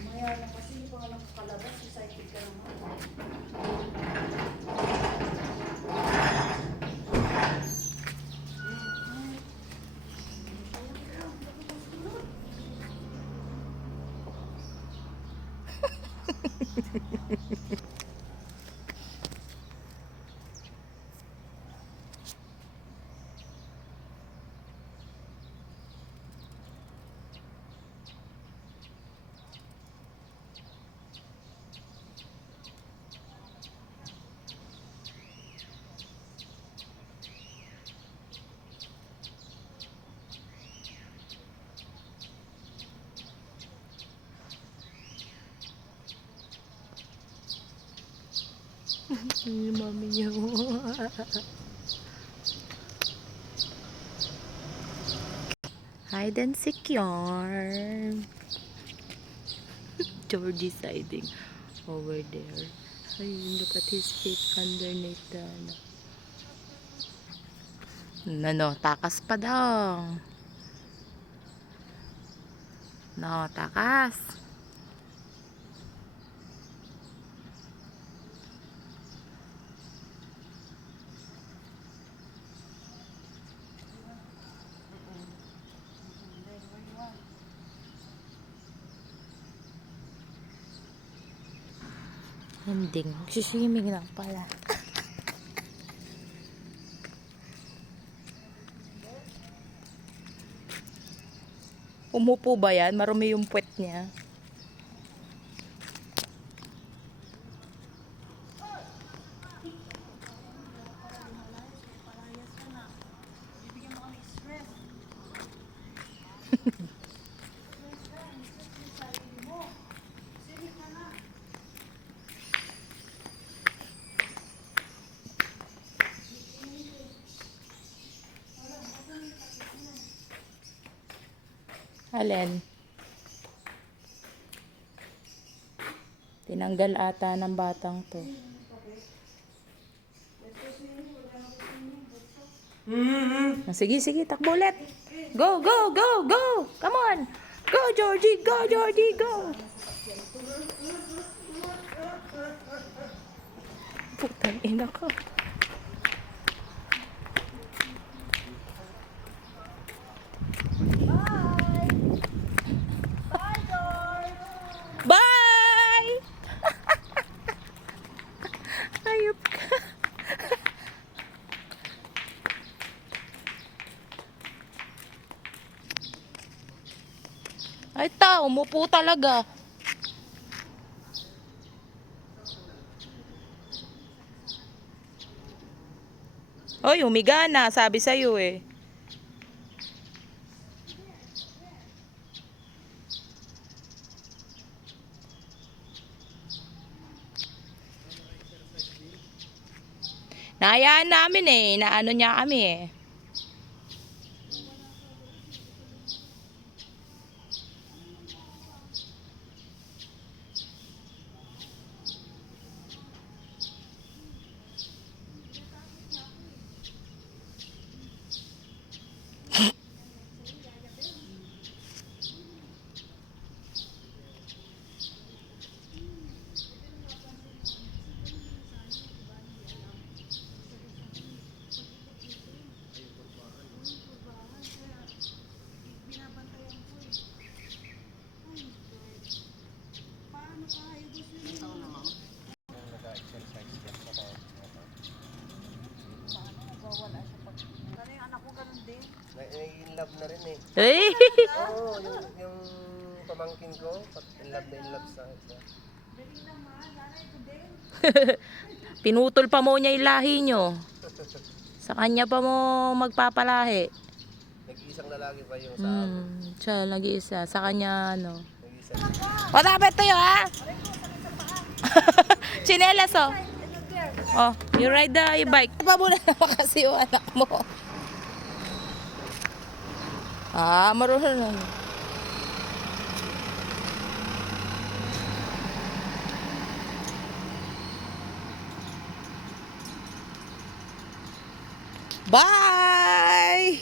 Mamaya lang kasi hindi pa nga nakakalabas. Excited ka naman. Yung mami niya. Hide and secure. Georgie siding over there. Ay, look at his feet underneath the no, takas pa daw. No, takas. Ending. Siswimming lang pala. Umupo ba yan? Marumi yung puwet niya. Alin? Tinanggal ata ng batang to. Sige, sige, takbo ulit. Go, go, go, go! Come on! Go, Georgie! Go, Georgie! Go! Putang ina ko. Bye! Ayop ka. Ay ta, umupo talaga. Oy, humiga na, sabi sa'yo eh. Nahayaan namin eh, naano niya kami eh. In love na rin eh. Hey! Oo, yung pamangkin ko, in love sa siya. Pinutol pa mo niya yung lahi nyo. Sa kanya pa mo magpapalahi. Nag-iisang lalaki pa yung sa amin. Siya, nag-iisa. Sa kanya, ano. Nag-iisa. O, dapat tayo, ha? Chinelas, oh. Oh, you ride the e-bike. Pabula naman kasi yung anak mo. Ah, marunong. Bye!